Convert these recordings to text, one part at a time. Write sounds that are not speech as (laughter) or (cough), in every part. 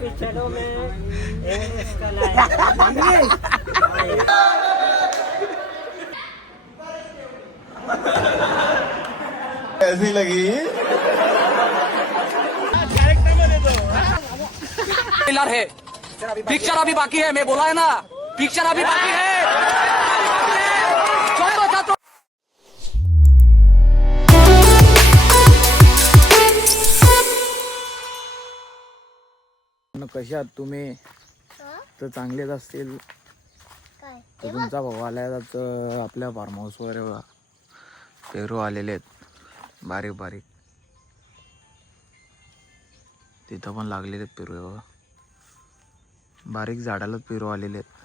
पिक्चरों में कैसी लगी। पिलर है। पिक्चर अभी बाकी है मैं बोला है ना। पिक्चर अभी बाकी है। आहात तुम्ही तर चांगलेच असतील. तर तुमचा भाऊ आला तर आपल्या फार्म हाऊसवर बघा पेरू आलेले आहेत. बारीक बारीक. तिथं पण लागलेले आहेत पेरू बघा. बारीक झाडालाच पेरू आलेले आहेत.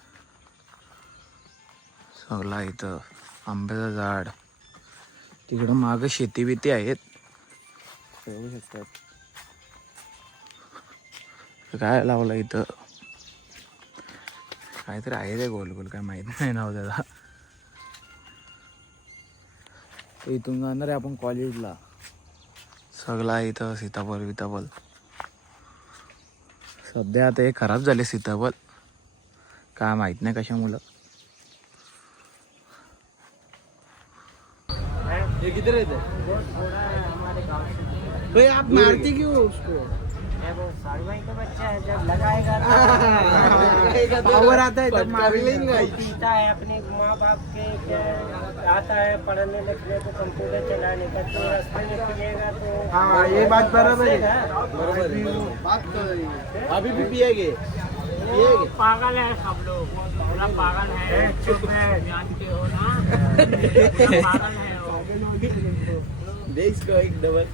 सगळा इथं. आंब्याचं झाड. तिकडं मागं शेती बिती आहेत. बघू शकतात. काय लावलं इथं? काहीतरी आहे रे गोल गोल काय माहीत नाही नाव त्याला. इथून जाणार आहे आपण कॉलेजला. सगळा इथं सीताफल विताफल सध्या आता हे खराब झाले सीताफळ. काय माहीत नाही कशामुळं भाई आप मारते क्यों हो उसको? वो सालवाई का बच्चा है जब लगाएगा (laughs) (laughs) पावर आता है तब मार लेंगे। पीता है अपने माँ बाप के आता है पढ़ने लिखने को कंप्यूटर चलाने का तो रास्ते में पिएगा तो हाँ ये बात बराबर है। बराबर है बात तो अभी भी पिएगे? पिएगे? पागल है सब लोग। पूरा पागल है चुप है जानते हो ना। पागल है वो। दे इसको एक डबल।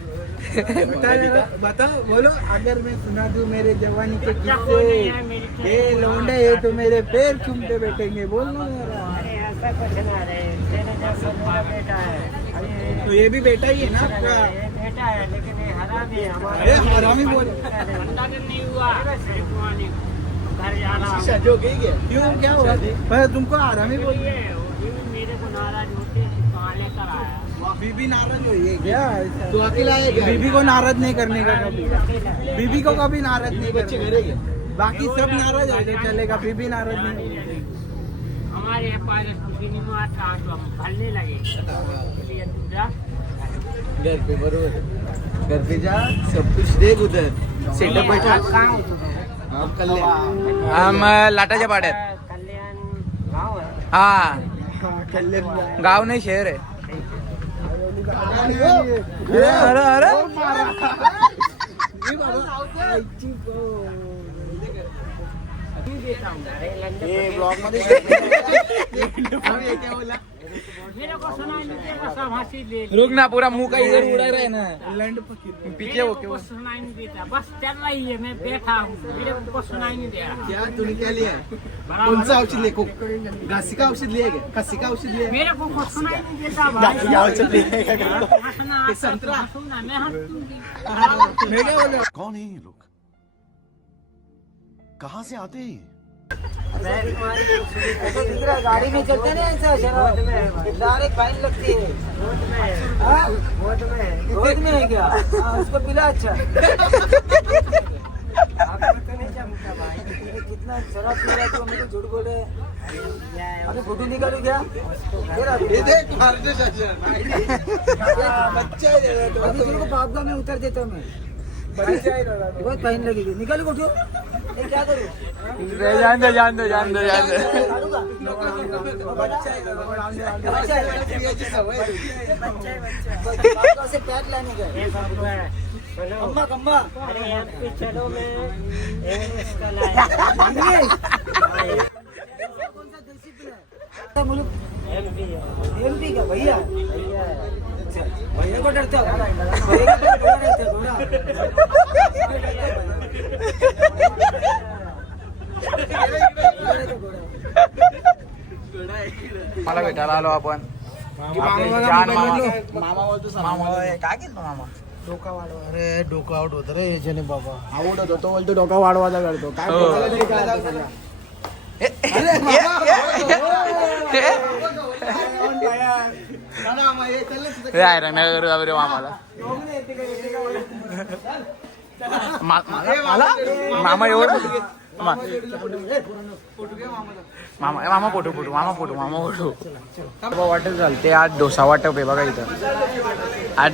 बताओ बोलो अगर मैं सुना दूं मेरे जवानी के किस्से ये लौंडे ये तो मेरे पैर चूमते बैठेंगे बोल तो ये भी बेटा ही है ना आपका बेटा है लेकिन ये हरामी है हरामी बोल। नहीं हुआ घर जाना गई क्यों क्या हुआ पर तुमको आरामी बोल ये मेरे को नाराज बीबी नाराज़ हुई है क्या? तो अकेला है क्या? बीबी को नाराज़ नहीं करने का कभी। बीबी को कभी नाराज़ नहीं बच्चे बाकी सब नाराज़ है तो चलेगा बीबी नाराज़ नहीं हमारे पास तो हम भरने लगे। घर पे बरोबर। घर पे जा सब कुछ देख उधर। सेटअप बैठा। कहाँ हो? तुम? आप कल्याण आम लाटाच्या पाड्यात कल्याण गाँव है। हा। कल्याण। गाव नाही शहर आहे अरे अरे. ब्लॉगमध्ये (laughs) मेरे को सुनाई नहीं देगा सब हँसी ले रुक ना पूरा मुँह का इधर उड़ा रहा है ना। लैंड फकीर पीछे हो मेरे को सुनाई नहीं देता बस चल रही है मैं बैठा हूँ। मेरे को सुनाई नहीं दे रहा। क्या तूने क्या लिया? कौन सा औषध ले घासी का औषध लिया क्या? खस्सी का औषध लिया? मेरे को कुछ सुनाई नहीं देता भाई। औषध लिया आता है तो हंसो मैं क्या बोल रहा कौन है ये लोग? कहाँ से आते हैं ये? गाड़ी में चलते ना ऐसा शराब डायरेक्ट फाइन लगती है हाँ? रोड में है क्या हाँ, उसको पिला अच्छा। कितना शराब पी रहा है। तो मुझे झूठ बोल हैं अरे फ़ोटो निकालू क्या ये देख बच्चा अभी तेरे को बाबगा में उतर देता हूँ मैं बहुत फाइन लगेगी। निकालो फ़ोटो ये क्या करूँ? जान दो जान दो जान दो जान दो अम्मा कम्मा अरे यार पिक्चरों एमपी का भैया भैया को डरते हो भैया को डरते हो, घोड़ा मला भेटायला आलो आपण. काय केलं मामा? डोका वाढवा. अरे डोका आउट होत रे याच्याने बाबा. आवड होतो तो बोलतो डोका वाढवायचा करतो काय हो. तरी काय करू मामाला? मामा एवढं? मामा. मामा फोटो फोटो मामा फोटो मामा फोटो. वाटप झालं ते आज डोसा वाटप आहे बघा इथं. आज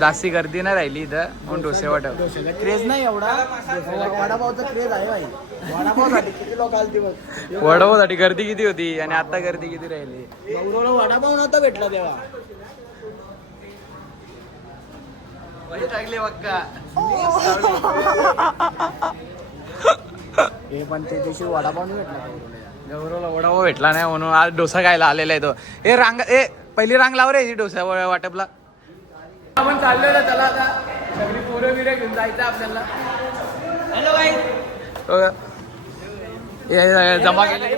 जास्ती गर्दी नाही राहिली इथं. म्हणून डोसे वाटप. क्रेज नाही एवढा. वडापावचा क्रेज आहे भाई. वडापावसाठी बघ गर्दी किती होती आणि आता गर्दी किती राहिली? वडापाव नव्हता भेटला तेव्हा. (laughs) हे पण ते दिवशी वडापाव नाही भेटला. गौरवला. वडापाव भेटला नाही म्हणून आज डोसा खायला आलेला आहे तो. ए रांग ए पहिली रांग लाव रे ही डोसा वा- वाटपला. आपण चाललो ना चला आता. सगळी पोरं बिरं घेऊन जायचं आपल्याला. हॅलो बाई. जमा केले.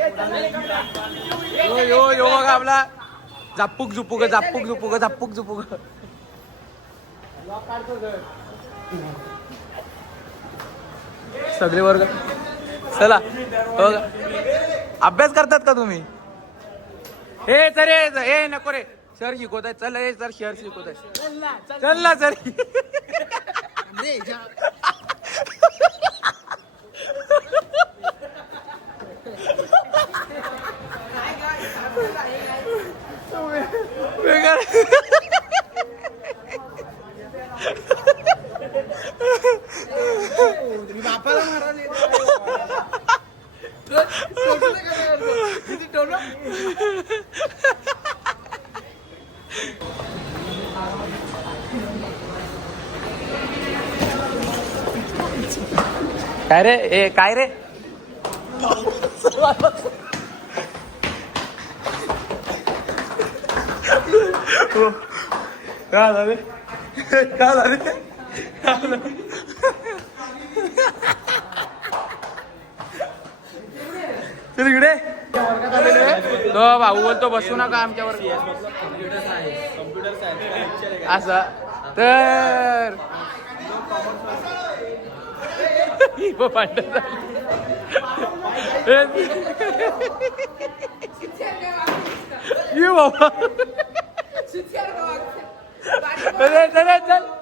यो यो यो बघा आपला. झापूक झुपूक झापूक झुपूक झापूक झुपूक सगळे वर्ग. चला. हो अभ्यास करतात का तुम्ही? हे सर हे हे नको रे. सर शिकवत आहे चल हे सर शहर शिकवत आहे चल ना सर. वेगळं. बापाला काय रे? ए काय रे? काय झाले काय झाले चल इकडे. तो भाऊ बोलतो बसू नका आमच्यावर. असं. तर. हो. ये बाबा. चल.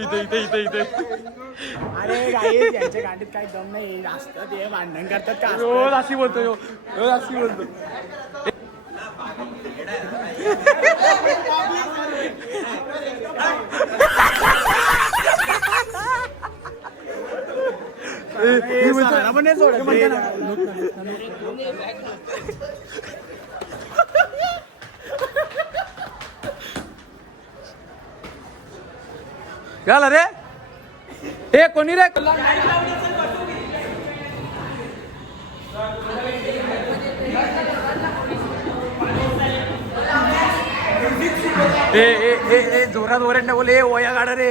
इथे इथे इथे इथे. अरे काही यांच्या गाडीत काही दम नाही. असतं ते. भांडण करतात का रोज अशी बोलतो यो रोज अशी बोलतो मला पण नाही झालं रे. ए कोणी रे? ए ए ए ए जोरात ओरडणं बोल. ए वया गाडा रे.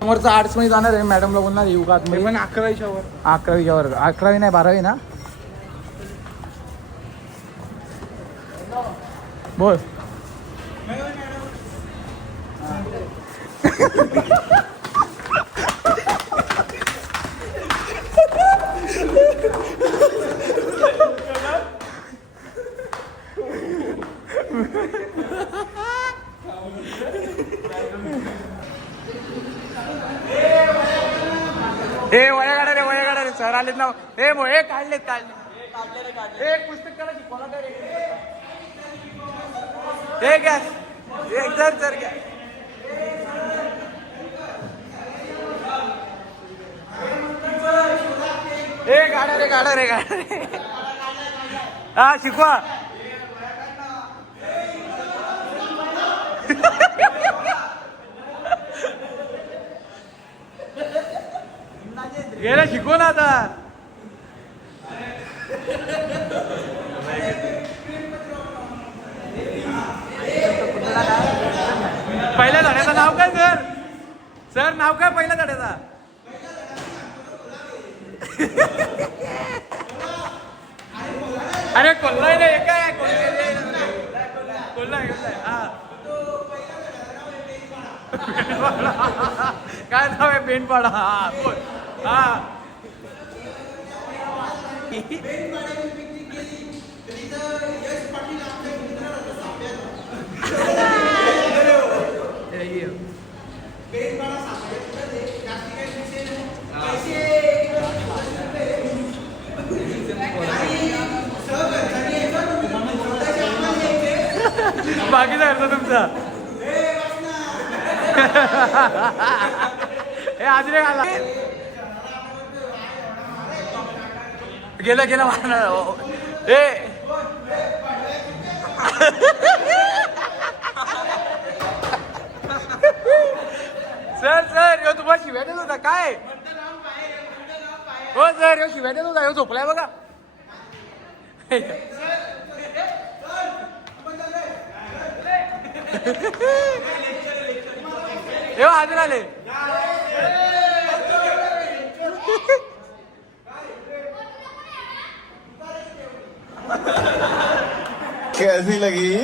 समोरचा आर्ट्समध्ये जाणार आहे मॅडमला बोलणार येऊ का आतमध्ये? पण अकराच्या वर अकरावीच्या वर्ग अकरावी नाही बारावी ना? बोल ए वया गाडा रे वया गाडा रे. सर आलेत ना. ए मो ए काढलेत काढले ए पुस्तक त्याला शिकवला का रे एक सर सर घ्या. ए गाडा रे गाडा रे गाडा रे. हा शिकवा. गेला शिकव ना आता. पहिल्या धड्याचं नाव काय सर? सर नाव काय पहिल्या धड्याचा? अरे कोल्हाय रे हे काय हा. काय नाव आहे बेनपाडा? हा बोल. हा. बाकीचा अर्थ तुमचा. हे आजरे आला गेला गेला मारणार हो, हो. ए. सर सर यो तुम्हाला शिव्या देत होता काय? हो सर यो शिव्या देत होता यो झोपलाय बघा. हे हजर आले. कैसी लगी?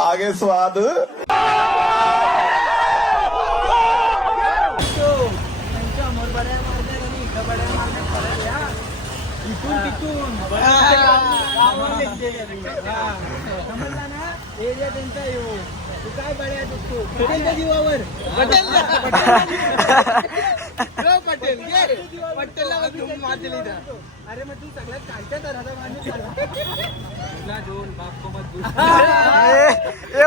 आगे स्वाद समोर बड्या मारतात आणि इथं बड्या मारतात परत या. इथून तिथून हा. समजला ना एरिया त्यांचा येऊ तू काय बड्या दिसतो पटेलच्या जीवावर पटेल पटेलला अरे मग तू सगळ्यात कालच्या तर मारली ए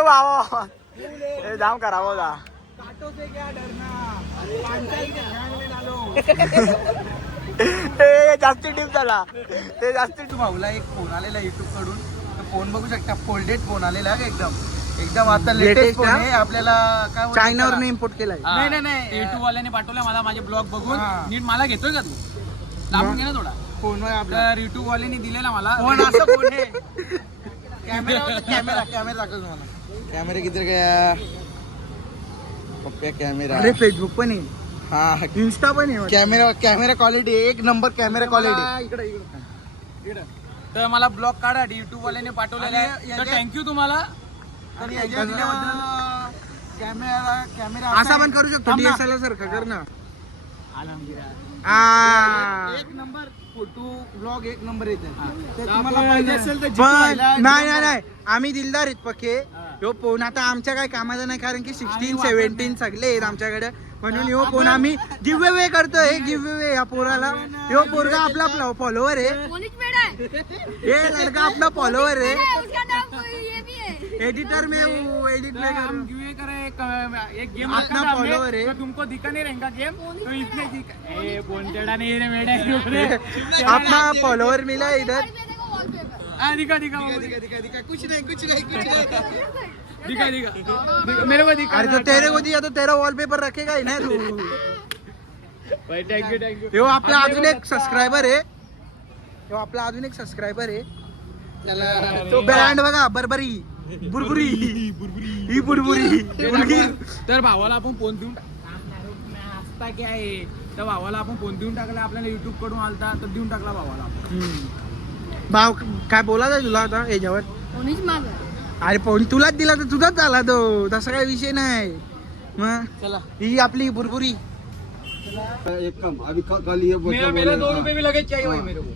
ए जाम करावं जा काटो क्या डरना पांचाई के ध्यान में डालो ए जास्ती टीप झाला. ते जास्ती तू भाऊला एक फोन आलेला युट्यूबकडून. तो फोन बघू शकता. फोल्डेड फोन आलेला एकदम? एकदम आता लेटेस्ट फोन आहे. आपल्याला काय चायनावरून इम्पोर्ट केलाय. नाही नाही नाही. युट्यूब वाल्याने पाठवलं मला माझे ब्लॉग बघून. नीट मला घेतोय का तू? लांबून घे ना थोडा. फोन आहे आपला. तर युट्यूब वाल्याने दिलेला मला. फोन असं फोन आहे. कॅमेरा कॅमेरा कॅमेरा दाखव तुम्हाला. कॅमेरा किती पप्प्या कॅमेरा अरे फेसबुक पण आहे. हा इन्स्टा पण आहे कॅमेरा कॅमेरा क्वालिटी एक नंबर कॅमेरा क्वालिटी इकडे इकडे तर मला ब्लॉग काढा. युट्यूब वाल्याने पाठवलेला आहे. तर थँक्यू तुम्हाला. कॅमेरा कॅमेरा असा पण करू शकतो. डीएसएलआर सारखा कर ना. एक नंबर फोटो ब्लॉग एक नंबर येते. तर तुम्हाला पाहिजे असेल तर नाही नाही नाही. आम्ही दिलदार आहेत पक्के. ह्यो फोन आता आमच्या काय कामाचा नाही कारण की सिक्स्टीन सेव्हन्टीन सगळे आहेत आमच्याकडे. म्हणून ह्यो फोन आम्ही गिव्ह वे करतो हे गिव्ह वे या पोराला ह्यो पोरगा आपला फॉलोवर आहे है हे लड़का आपला फॉलोवर आहे ये है एडिटर में वो एडिट में हम कर गिवे करे एक, एक गेम अपना है। तो तुमको दिखा नहीं रहेगा गेम तो इसने दिखा ए बोनटेड़ा नहीं रे मेडा अपना फॉलोवर मिला है इधर देखो वॉलपेपर हाँ दिखा दिखा वो दिखा दिखा कुछ नहीं कुछ नहीं कुछ नहीं दिखा दिखा। मेरे को दिखा अरे तो तेरे को दिया तो तेरा वॉलपेपर रखेगा ही ना तू। भाई थैंक यू थैंक यू आपला अजून एक सबस्क्रायबर आहे ह्यो आपला अजून एक सबस्क्रायबर आहे तो ब्रँड बघा बरबरी बुरबुरी। ही बुरबुरी तर भावाला आपण फोन देऊन टाकता काय आहे? तर भावाला आपण फोन देऊन टाकला आपल्याला युट्यूबकडून आलता तर देऊन टाकला भावाला आपण. भाव काय बोलायचं तुला आता याच्यावर? मोनिक मांग अरे फोन तुलाच दिला तर तुझाच झाला तो. तसा काही विषय नाही. मग चला. ही आपली बुरबुरी एक कम अभी कल कल ये मेरा मेरा दो था, रुपये भी लगे चाहिए भाई मेरे को.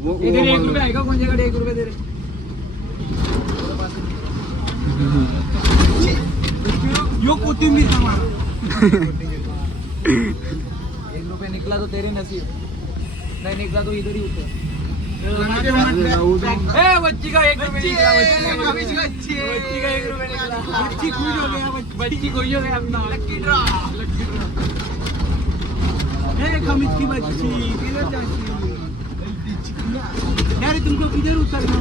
वो वो इधर एक बोल- रुपये है का? कोणच्याकडे एक रुपये दे रे. यो कोथिंबीर (laughs) एक रुपये निकला तो तेरे नसीब. नहीं निकला तो इधर ही उतर बच्ची का एक रुपये निकला बच्ची का एक रुपये निकला। बच्ची। खुश हो गया बच्ची। खुश हो गया अपना। लकी ड्रॉ लकी ड्रॉ खमीज की बच्ची। किधर जाती यार तुमको किधर उतरना?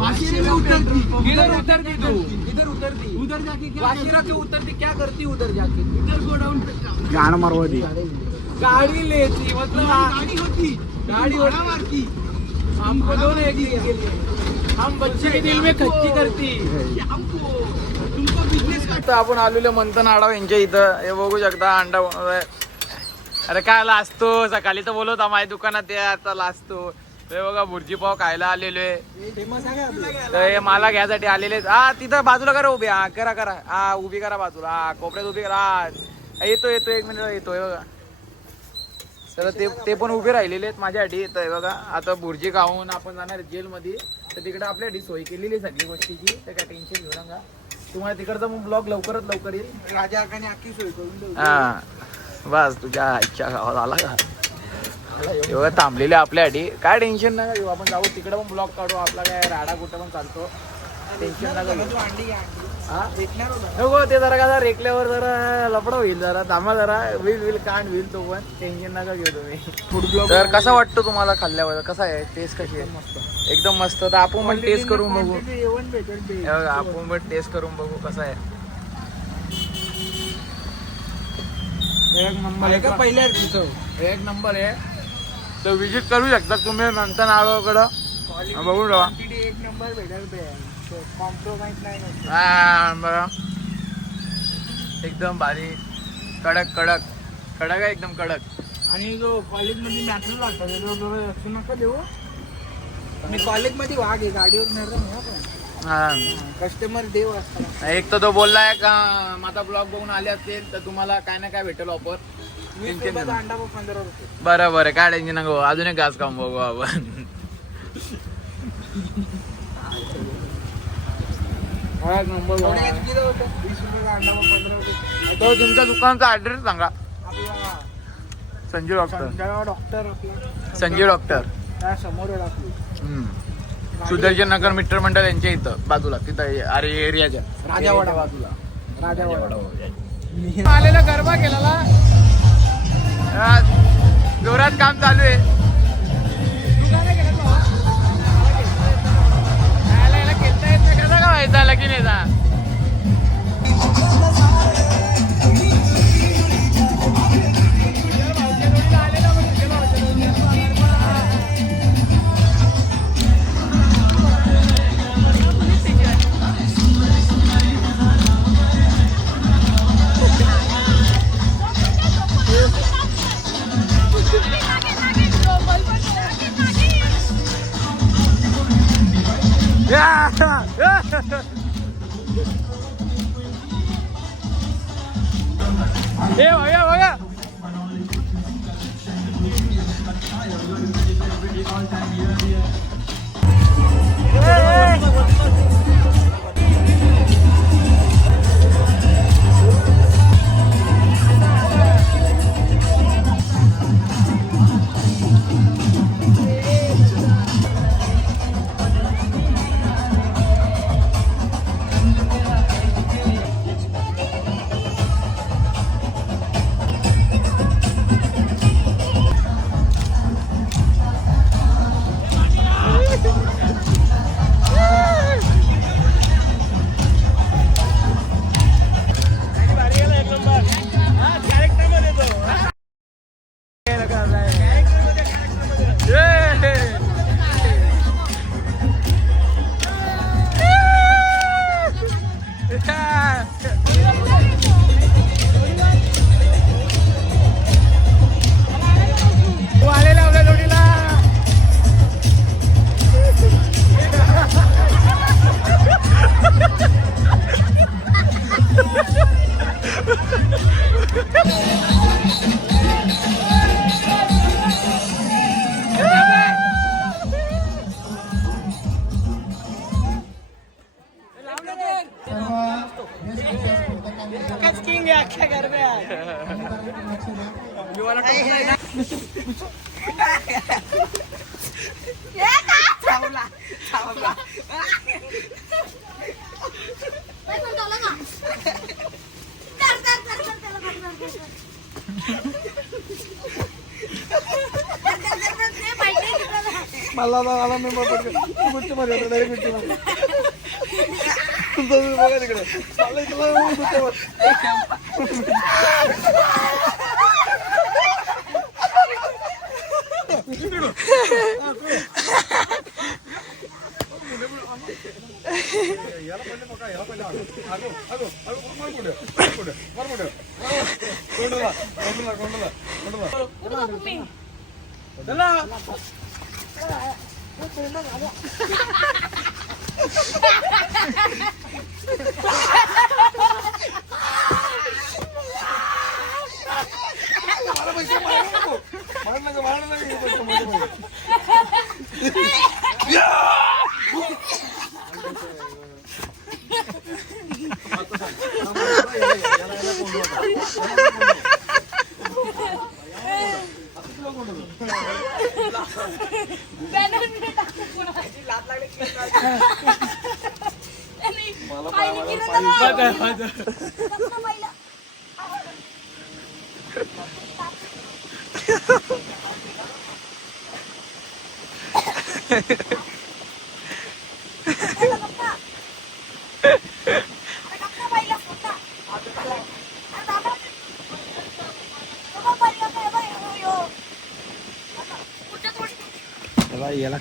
वाशिरे में उतरती। इधर उतरती तू? इधर उतरती? उधर जाके क्या वाशिरा की उतरती क्या करती उधर जाके? उधर गोडाउन पे गान मारवादी गाड़ी लेती मतलब गाड़ी होती। गाड़ी होती मारती हमको दोनों एक दिन के लिए। हम बच्चे के दिल में खच्ची करती। हमको तुमको तर आपण आलेलो मंथन आडाव यांच्या इथं. हे बघू शकता अंडा अरे काय लाजतो? सकाळी तर बोलवता माझ्या दुकानात या आता लाजतो. हे बघा भुर्जी पाव खायला आलेलो आहे. फेमस आहे का आपलं? तर हे मला घ्यायसाठी आलेले. हा तिथं बाजूला करा उभी. हा करा करा. हा उभी करा बाजूला. हा कोपऱ्यात उभी करा. हा येतो येतो. एक मिनिट येतो हे बघा. तर ते ते पण उभे राहिलेले आहेत माझ्यासाठी तर बघा आता भुर्जी खाऊन आपण जाणार जेलमध्ये. तर तिकडे आपल्यासाठी सोय केलेली आहे सगळी गोष्टीची. तर काय टेन्शन घेऊ नका. तुम्हाला तिकडचा मग ब्लॉग लवकरात लवकर येईल. राजा आकाने अख्खी सोय करून हा. बस तुझ्या आईच्या गावात आला का? एवढं थांबलेले आपल्यासाठी काय टेन्शन नका घेऊ. आपण जाऊ तिकडे पण ब्लॉग काढू. आपला काय राडा कुठं पण चालतो. टेन्शन नका घेऊ. हा नको ते जरा का रेकल्यावर जरा लपडा होईल जरा थांबा जरा. विल विल कांड होईल तो पण. टेन्शन नका घेऊ तुम्ही. फूड ब्लॉग तर कसा वाटतो तुम्हाला खाल्ल्यावर कसा आहे? टेस्ट कशी आहे? मस्त एकदम मस्त. तर आपण पण टेस्ट करून बघू. हे आपण पण टेस्ट करून बघू कसं आहे. एक नंबर मला का पहिल्या एक नंबर आहे. तर विजिट करू शकता तुम्ही नंतर आळोकडं बघू ठेवा एक नंबर भेटेल कॉम्प्रोमाइज नाही. हा, बरं. एकदम भारी. कडक कडक. कडक आहे एकदम कडक. आणि जो कॉलेजमध्ये मॅथ्स लागतो लक्ष नका देऊ. आणि कॉलेजमध्ये वाघ आहे गाडीवर नाही हा. कस्टमर देव असतात. एक तर तो बोललाय का माझा ब्लॉग बघून आले असतील तर तुम्हाला काय ना काय भेटेल ऑफर बरं बरं. काय टेन्शन नको अजून एक घास खाऊन बघू आपण. हा नंबर तो तुमच्या दुकानाचा ऍड्रेस सांगा. डॉक्टर संजय डॉक्टर आपला. संजय डॉक्टर समोर. सुदर्शन नगर मित्र मंडळ यांच्या इथं बाजूला तिथं अरे एरियाच्या. राजावाडा. बाजूला. राजावाडा. आलेला गरबा केलेला. जोरात काम चालू आहे. येत नाही. कसा काय काय म्हणतो आला का? कर, कर, कर, कर, त्याला कर, कर, कर, कर. कर, कर, कर, कर, ते माहिती आहे तुला. मला मला मी गुच्छमध्ये होतो डायरेक्ट गुच्छमध्ये तुमचं बघा तिकडे चाललंय तुला गुच्छ हो, यो. कुठं थोडी याला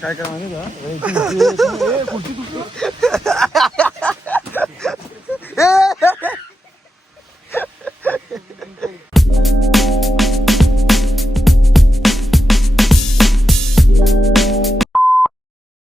काय काय माहिती का